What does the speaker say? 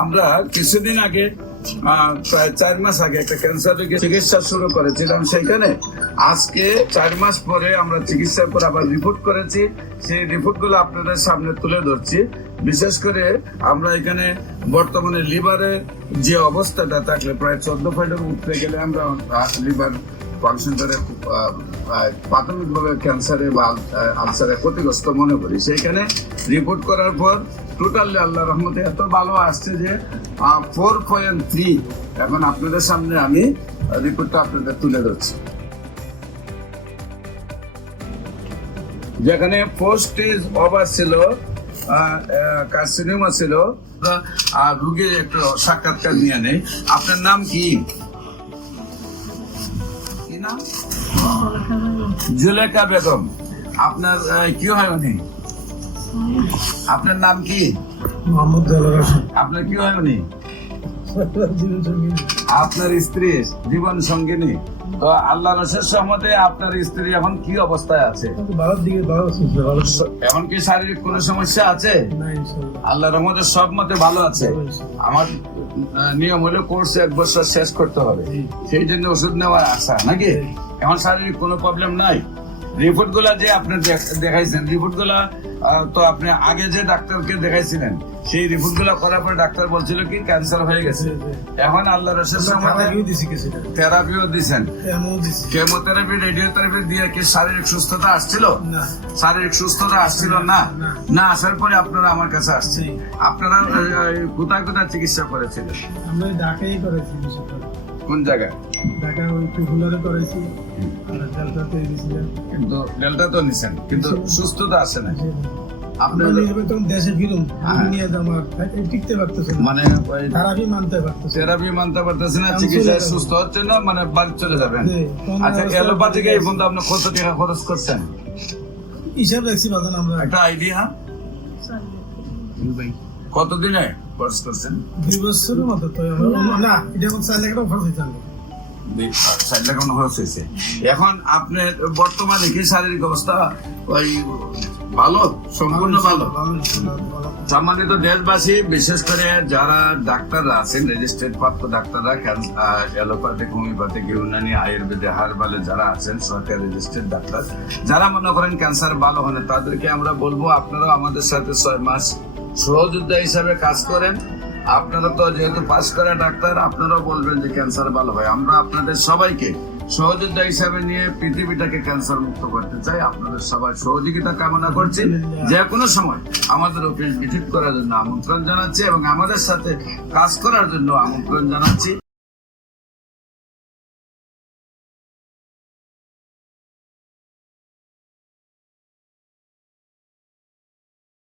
আমরা কিছুদিন আগে প্রায় 4 মাস আগে একটা ক্যান্সার রোগের চিকিৎসা শুরু করেছিলাম। সেখানে আজকে 4 মাস পরে আমরা চিকিৎসার পর আবার রিপোর্ট করেছি। সেই রিপোর্ট গুলো আপনাদের সামনে তুলে ধরছি। বিশেষ করে আমরা এখানে বর্তমানে লিভারের যে অবস্থাটা থাকলে প্রায় 14 পয়েন্টের উঠতে গেলে আমরা লিভার ফাংশনটারে প্রাথমিকভাবে ক্যান্সারে বা আলসারে ক্ষতিগ্রস্ত মনে করি। সেইখানে রিপোর্ট করার পর টোটালি আল্লাহ রহমতে এত ভালো আসছে যে 4.3। এখন আপনাদের সামনে আমি রিপোর্টটা আপনাদের তুলে ধরছি। যেখানে 4 স্টেজ ওভার ছিল, কার্সিনোমা ছিল। আর রোগীর একটু সাক্ষাৎকার নিয়ে নেই। আপনার নাম কি? জুলেখা বেগম। আপনার কি হয় উনি? আপনার নাম কি? মোহাম্মদ দেলোয়ার হোসেন। আপনার কি হয় উনি? আপনার স্ত্রী জীবন সঙ্গিনী। তো আল্লাহর অশেষ রহমতে আপনার স্ত্রী এখন কি অবস্থায় আছে? এখন কি শারীরিক কোনো সমস্যা আছে? আল্লাহর রহমতে সব মতে ভালো আছে। আমার নিয়ম হলো কোর্স 1 বছর শেষ করতে হবে, সেই জন্য ওষুধ নেওয়ার আশা নাকি। এখন শারীরিক কোনো প্রবলেম নাই। রিপোর্ট গুলা যে আপনি দেখাইছেন, রিপোর্ট গুলা তো আপনি আগে যে ডাক্তারকে দেখাইছিলেন সেই রিপোর্ট গুলা করার পরে ডাক্তার বলছিল কি ক্যান্সার হয়ে গেছে। এখন আল্লাহর রহমতে থেরাপিও দিছেন, কেমোথেরাপি, রেডিওথেরাপি দিয়ে কি শারীরিক সুস্থতা আসছিল? শারীরিক সুস্থতা আসছিল না। না আসার পরে আপনারা আমার কাছে আসছে। আপনারা কোথায় কোথায় চিকিৎসা করেছিলেন? আমরা ঢাকায় করেছি। কোন জায়গায়? ঢাকা ওই টুকুলারে করেছি, আর ডেল্টাতে দিয়েছিলেন। কিন্তু ডেল্টা তো নিছেন, কিন্তু সুস্থতা আসে না। আপনার দেশে ফিরুন, নিয়ে আমার টিকতে পারতেছে না, মানে থেরাপি মানতে পারতেছে, থেরাপি মানতে পারতেছে না, চিকিৎসায় সুস্থ হচ্ছে না, মানে বাড়ি চলে যাবেন। আচ্ছা, এলোপ্যাথিকে এই পর্যন্ত আপনি কত টাকা খরচ করছেন? হিসাব রাখছি বাজান আমরা। একটা আইডিয়া কতদিনে খরচ করছেন? 2 বছরের মতো। তো না, এটা 4 লাখ টাকা খরচ হয়েছে। 4 লাখ টাকা খরচ হয়েছে। এখন আপনার বর্তমানে কি শারীরিক অবস্থা ওই ভালো, সম্পূর্ণ ভালো? সম্মানিত দেশবাসী, বিশেষ করে যারা ডাক্তাররা আছেন, রেজিস্ট্রেড প্রাপ্ত ডাক্তাররা, অ্যালোপ্যাথিক, হোমিওপ্যাথিক, ইউনানি, আয়ুর্বেদে, হার্বালে যারা আছেন সরকারি রেজিস্ট্রেড ডাক্তার, যারা মনে করেন ক্যান্সার ভালো হয় না, তাদেরকে আমরা বলবো আপনারাও আমাদের সাথে 6 মাস সহযোদ্ধা হিসাবে কাজ করেন। আপনারা তো যেহেতু পাস করা ডাক্তার, আপনারাও বলবেন যে ক্যান্সার ভালো হয়। আমরা আপনাদের সবাইকে সহযোদ্ধা হিসাবে নিয়ে পৃথিবীটাকে ক্যান্সার মুক্ত করতে চাই। আপনাদের সবাই সহযোগিতা কামনা করছি। যে কোনো সময় আমাদের অফিস ভিজিট করার জন্য আমন্ত্রণ জানাচ্ছি এবং আমাদের সাথে কাজ করার জন্য আমন্ত্রণ জানাচ্ছি।